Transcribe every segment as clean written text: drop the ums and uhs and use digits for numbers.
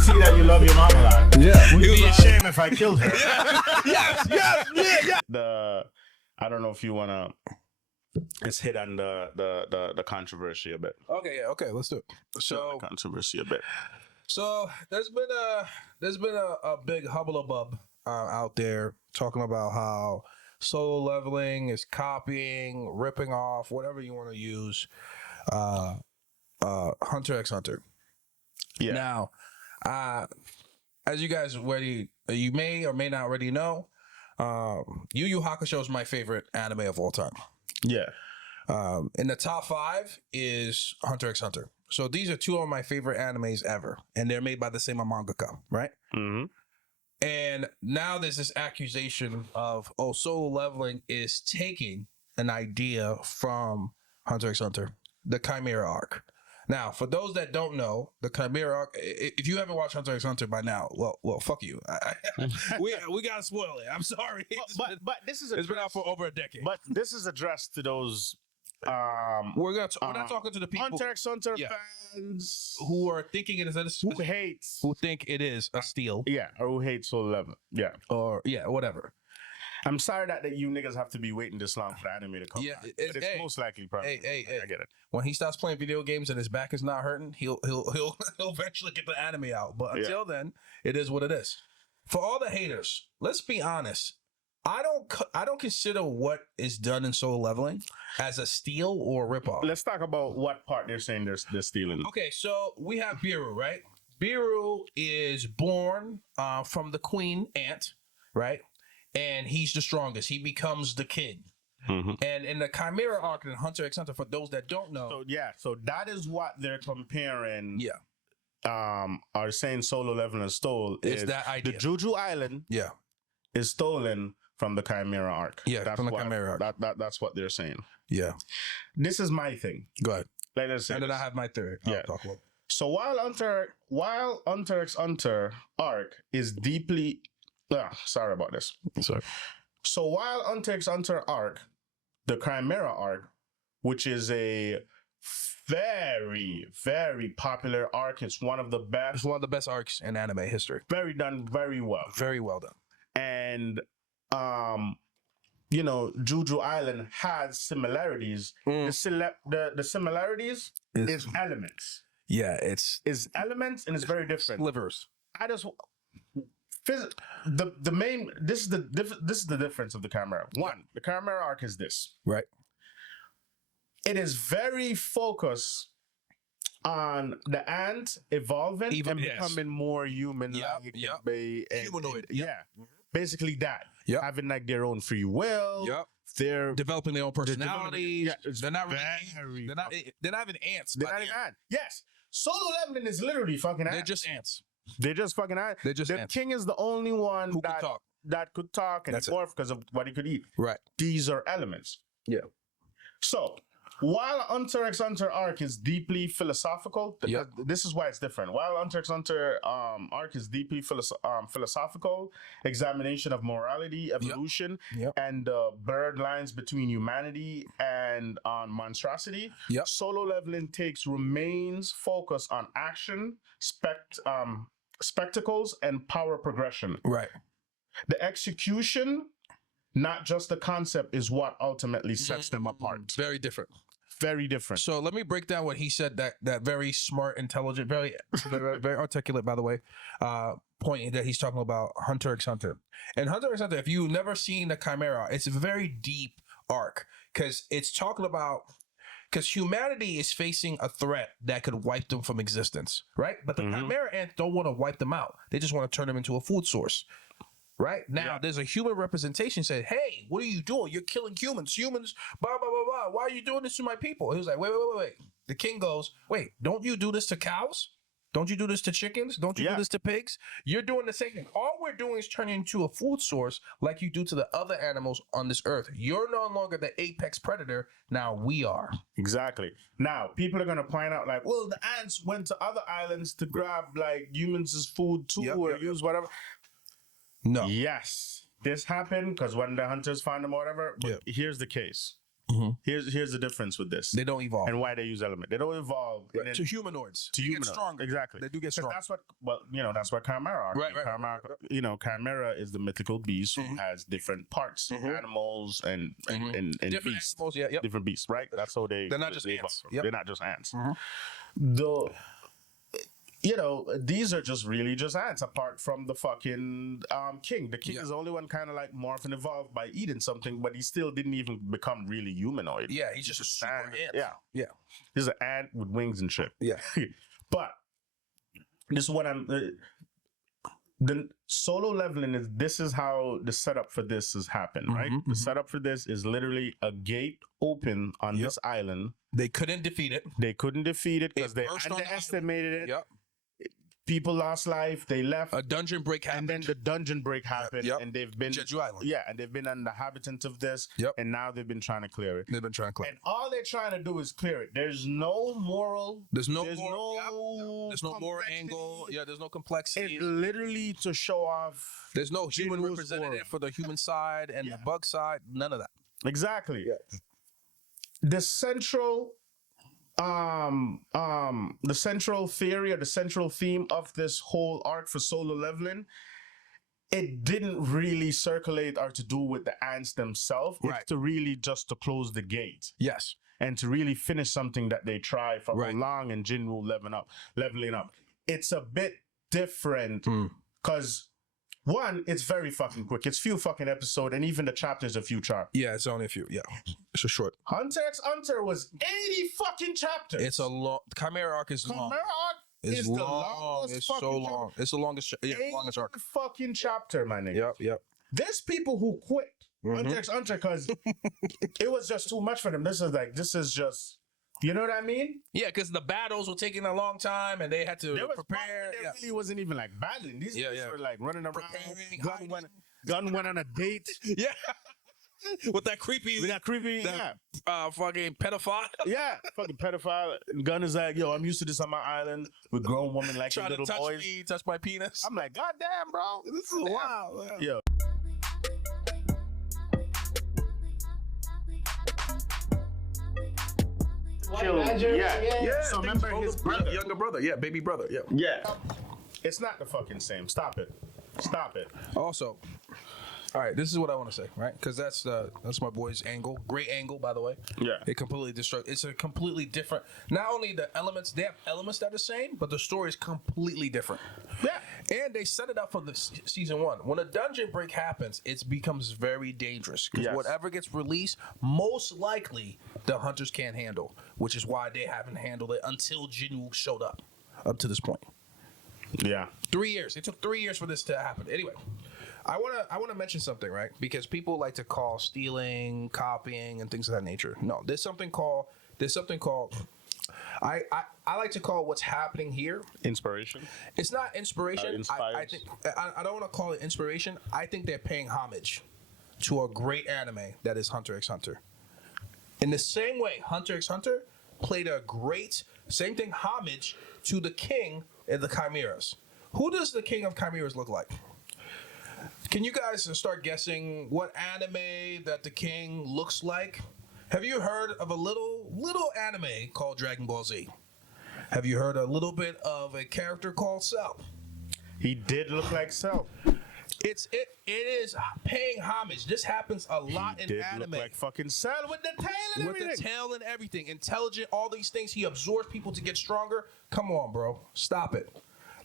See that you love your mama a lot. Yeah. Would be a shame if I killed her. yes. I don't know if you wanna. Let's hit on the controversy a bit. Okay, let's do it. So Controversy a bit. So there's been a big hubbub out there talking about how solo leveling is copying, ripping off, whatever you want to use, Hunter x Hunter. Yeah. Now, as you guys you may or may not already know, Yu Yu Hakusho is my favorite anime of all time. Yeah. In the top 5 is Hunter x Hunter. So these are two of my favorite animes ever, and they're made by the same mangaka, right? Mm-hmm. And now there's this accusation of, solo leveling is taking an idea from Hunter x Hunter, the Chimera arc. Now, for those that don't know, the Chimera arc, if you haven't watched Hunter x Hunter by now, well, fuck you. We gotta spoil it. I'm sorry. But this is it's been out for over a decade. But this is addressed to those. We're not talking to the people Hunter x Hunter fans who are thinking it is who think it is a steal. Yeah, or who hate solo level. Yeah, or whatever. I'm sorry that you niggas have to be waiting this long for the anime to come. Yeah, but it's most likely probably. Hey, I get it. When he stops playing video games and his back is not hurting, he'll eventually get the anime out. But until then, it is what it is. For all the haters, let's be honest. I don't consider what is done in solo leveling as a steal or a ripoff. Let's talk about what part they're saying they're stealing. Okay, so we have Biru, right? Biru is born from the queen ant, right? And he's the strongest. He becomes the king. Mm-hmm. And in the Chimera arc in Hunter x Hunter, for those that don't know, so that is what they're comparing. Yeah. Are saying solo leveling is stole is that idea. The Juju Island. Yeah. Is stolen from the Chimera arc. Yeah, that's from the Chimera arc. That's what they're saying. Yeah. This is my thing. Go ahead. And then I have my theory. Yeah. Talk about. So while Hunter x Hunter arc is deeply sorry about this. Sorry. So while Hunter x Hunter arc, the Chimera arc, which is a very, very popular arc, it's one of the best. It's one of the best arcs in anime history. Very well. Very well done. And Juju Island has similarities. The similarities is elements. Yeah, it's elements and it's very different. Slivers. This is the difference of the Chimera. One, the Chimera arc is this. Right. It is very focused on the ant evolving and becoming more human. Humanoid. Yeah. Basically that. Yep. Having like their own free will. Yep. They're developing their own personalities. They're not even ants. They're not even ants. Yes. Solo leveling is literally fucking ants. They're just ants. They're just fucking ants. The king is the only one who could talk. That could talk and morph because of what he could eat. Right. These are elements. Yeah. So while Hunter x Hunter arc is deeply philosophical, this is why it's different. While Hunter x Hunter arc is deeply philosophical, examination of morality, evolution, and blurred lines between humanity and monstrosity, solo leveling remains focused on action, spectacles, and power progression. Right. The execution, not just the concept, is what ultimately sets them apart. Very different. Very different. So let me break down what he said. That very smart, intelligent, very articulate, by the way, point that he's talking about Hunter x Hunter. And Hunter x Hunter, if you've never seen the Chimera, it's a very deep arc because it's talking about humanity is facing a threat that could wipe them from existence, right? But the Chimera ants don't want to wipe them out. They just want to turn them into a food source. Right now, there's a human representation saying, "Hey, what are you doing? You're killing humans. Humans, blah blah blah blah. Why are you doing this to my people?" He was like, "Wait." The king goes, "Wait, don't you do this to cows? Don't you do this to chickens? Don't you do this to pigs? You're doing the same thing. All we're doing is turning into a food source like you do to the other animals on this earth. You're no longer the apex predator. Now we are." Exactly. Now people are gonna point out like, well, the ants went to other islands to grab like humans as food too, or use whatever. No. Yes, this happened because when the hunters found them or whatever. But here's the case. Here's the difference with this. They don't evolve. And why they use element. They don't evolve To humanoids. to They humanoids. get stronger. Exactly. They do get stronger. That's what that's what Chimera are. Right. Chimera is the mythical beast who has different parts, animals and Different beasts. animals, yeah, yep. Different beasts, right? That's how they're not just ants. evolve. Yep. They're not just ants. Though these are just ants apart from the fucking king. The king is the only one kind of like morphed and evolved by eating something, but he still didn't even become really humanoid. Yeah, he's just a super ant. Yeah. He's an ant with wings and shit. Yeah. But this is what the solo leveling this is how the setup for this has happened, right? The setup for this is literally a gate open on this island. They couldn't defeat it. They couldn't defeat it because they burst on the underestimated it. Yep. People lost life. They left. A dungeon break happened. And then the dungeon break happened. Yep. And they've been Jeju Island. Yeah, and they've been an inhabitant of this. Yep. And now they've been trying to clear it. They've been trying to clear it. And all they're trying to do is clear it. There's no moral. There's no There's more complexity. angle. Yeah, there's no complexity. It's literally to show off. There's no human Jin-woo's representative aura. for the human side and the bug side. None of that. Exactly. Yeah. The central theory or the central theme of this whole arc for solo leveling, it didn't really circulate or to do with the ants themselves. Right. It's to really just to close the gate Yes. and to really finish something that they tried for Right. how long and Jin-woo leveling up. It's a bit different because one, it's very fucking quick. It's few fucking episodes, and even the chapters a few chapters. Yeah, it's only a few. Yeah. It's a short. Hunter x Hunter was 80 fucking chapters. It's a long. Chimera arc is long. Chimera arc It's is long. the longest It's so fucking long. It's the longest. Longest arc. fucking chapter, my nigga. Yep. There's people who quit Hunter x Hunter because it was just too much for them. This is just, you know what I mean? Yeah, because the battles were taking a long time and they had to There was prepare. There really wasn't even like battling. These guys were like running around. Preparing, Gun went on a date. Yeah. With that creepy. Fucking pedophile. Yeah, fucking pedophile. Gun is like, yo, I'm used to this on my island with grown women like Trying little to touch boys. me, touch my penis. I'm like, God damn, bro. This is wild. Man. Yo. Yeah. So remember his brother. Younger brother. Yeah, baby brother. Yeah. Yeah. It's not the fucking same. Stop it. Also, all right, this is what I want to say, right? Because that's my boy's angle. Great angle, by the way. Yeah. It completely It's a completely different. Not only the elements, they have elements that are the same, but the story is completely different. Yeah. And they set it up for the season one. When a dungeon break happens, it becomes very dangerous because whatever gets released, most likely the hunters can't handle, which is why they haven't handled it until Jin-woo showed up to this point. Yeah. 3 years. It took 3 years for this to happen. Anyway, I wanna mention something, right? Because people like to call stealing, copying, and things of that nature. No, there's something called. I like to call what's happening here Inspiration. It's not inspiration. I Inspires. think I don't want to call it inspiration. I think they're paying homage to a great anime that is Hunter x Hunter. In the same way, Hunter x Hunter played a great homage to the king and the chimeras. Who does the king of chimeras look like? Can you guys start guessing what anime that the king looks like? Have you heard of a little anime called Dragon Ball Z? Have you heard a little bit of a character called Cell? He did look like Cell. It is paying homage. This happens a lot He in did anime. look like fucking Cell with the tail and With everything. the tail and everything. Intelligent, all these things. He absorbs people to get stronger. Come on, bro. Stop it.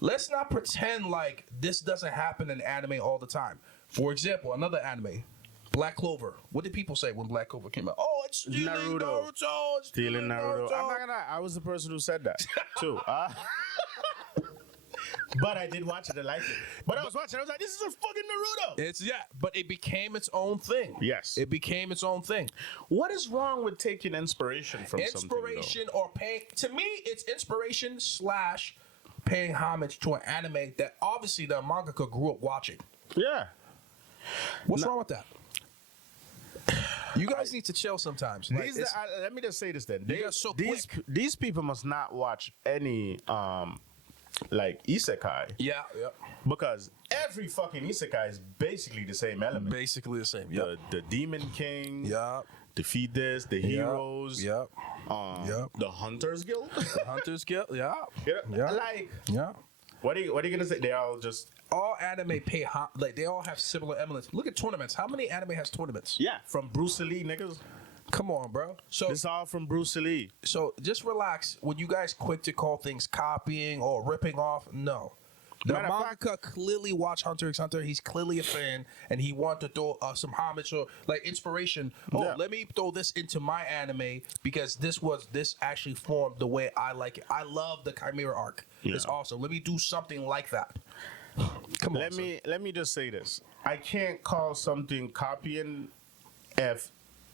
Let's not pretend like this doesn't happen in anime all the time. For example, another anime, Black Clover. What did people say when Black Clover came out? Oh, it's stealing Naruto. It's Stealing Naruto. I'm not gonna lie. I was the person who said that too. But I did watch it. I liked it. But I was watching. I was like, this is a fucking Naruto. But it became its own thing. Yes. It became its own thing. What is wrong with taking inspiration from something? Inspiration or paying. To me, it's inspiration / paying homage to an anime that obviously the mangaka grew up watching. Yeah. What's wrong with that? You guys need to chill sometimes. Like, Let me just say this then. You guys so quick. These people must not watch any like isekai. Yeah. Because every fucking isekai is basically the same element. Basically the same. Yeah. The Demon King. Yeah. defeat this, the heroes, Yep. the Hunters Guild. The Hunters Guild. Yeah. Yeah. Like, Yeah. what are you gonna say? They all just All anime like they all have similar elements. Look at tournaments. How many anime has tournaments? from Bruce Lee, niggas. Come on, bro. So This all from Bruce Lee. So just relax. When you guys quick to call things copying or ripping off, no. The Matter of fact- mangaka clearly watched Hunter x Hunter. He's clearly a fan, and he wanted to throw some homage or like inspiration. Yeah. Let me throw this into my anime because this actually formed the way I like it. I love the Chimera arc. It's awesome. Let me do something like that. Come on. Let me just say this. I can't call something copying if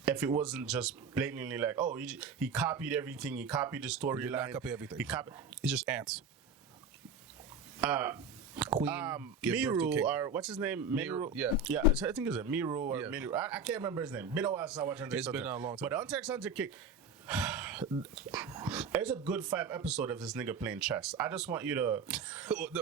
it wasn't just blatantly like, oh, he copied everything. He copied the storyline. He did not copy everything. He copied. It's just ants. Queen. give birth to Miru king. or what's his name? Miru, yeah. I think it's a Miru or Yeah. Miru. I can't remember his name. Been a while since I watched Hunter x It's Hunter. been a long time. But Hunter x Hunter kick. There's a good 5 episode of this nigga playing chess. I just want you to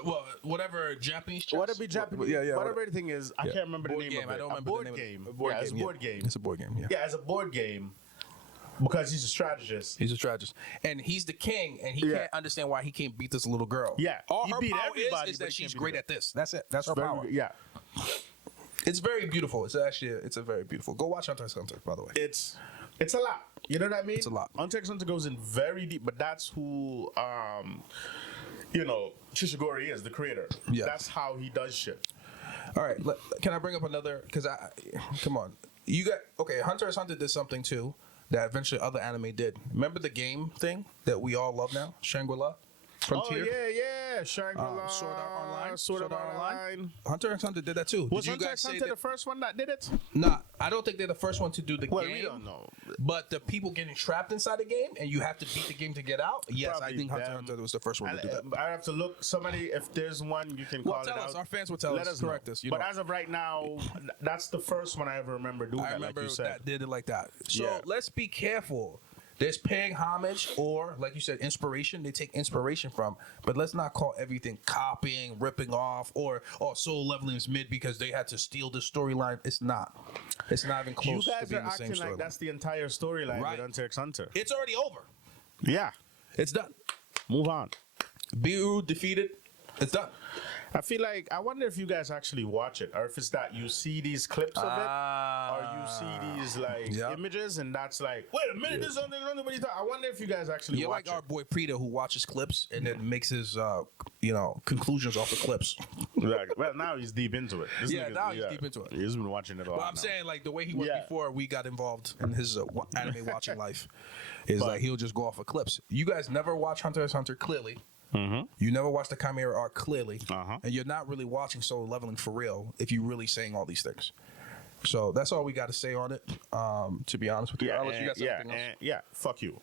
Well, whatever Japanese chess. whatever Japanese, whatever everything is. I can't remember Board the name game. of it. I don't remember a board the name game. of it. A board It's a game, board game. It's a board game. Yeah. Yeah, it's a board game because he's a strategist. He's a strategist, and he's the king, and he can't understand why he can't beat this little girl. Yeah, all he her beat power everybody, is but that he she's can't beat great her. at this. That's it. That's her Very power. good. Yeah, It's very beautiful. It's actually it's a very beautiful. Go watch Hunter x Hunter, by the way. it's a lot. You know what I mean? It's a lot. Hunter x Hunter goes in very deep, but that's who Chishigori is, the creator. Yeah. That's how he does shit. All right, can I bring up another? Because come on, you got okay. Hunter x Hunter did something too that eventually other anime did. Remember the game thing that we all love now, Shangri-La, Frontier. Oh yeah, Shangri-La, Sword Art Online. Sword Art Online. Hunter x Hunter did that too. Was Did you Hunter guys x say Hunter that? the first one that did it? Nah, I don't think they're the first one to do the Well, game. we don't know. But the people getting trapped inside the game and you have to beat the game to get out. Yes, Probably I think Hunter x them. Hunter was the first one to do that. I have to look. Somebody, if there's one, you can Well, call it tell out. us. Our fans will tell Let us. us know. Correct us. You But know. as of right now, that's the first one I ever remember doing. I that, remember like you said. that did it like that. So Yeah. let's be careful. There's paying homage or, like you said, inspiration. They take inspiration from, but let's not call everything copying, ripping off, or soul leveling is mid because they had to steal the storyline. It's not. It's not even You close to guys being are the same acting like storyline. that's the entire storyline Right. with Hunter x Hunter. It's already over. Yeah, It's done. move on. Biru defeated. It's done. I feel like I wonder if you guys actually watch it, or if it's that you see these clips of it, or you see these like yeah. images, and that's like, wait a minute, this is something. What are you talking? I wonder if you guys actually You're watch like our it. boy Prita who watches clips and then makes his conclusions off the clips. Like, well, now he's deep into it. This Yeah, now he's deep into it. He's been watching it all. But I'm saying like the way he was Yeah. before we got involved in his anime watching life is like he'll just go off of clips. You guys never watch Hunter x Hunter clearly. Mm-hmm. You never watch the Chimera arc clearly, Uh-huh. and you're not really watching Soul Leveling for real if you're really saying all these things. So that's all we got to say on it. To be honest with you, Yeah, Unless you got something else. yeah. Fuck you.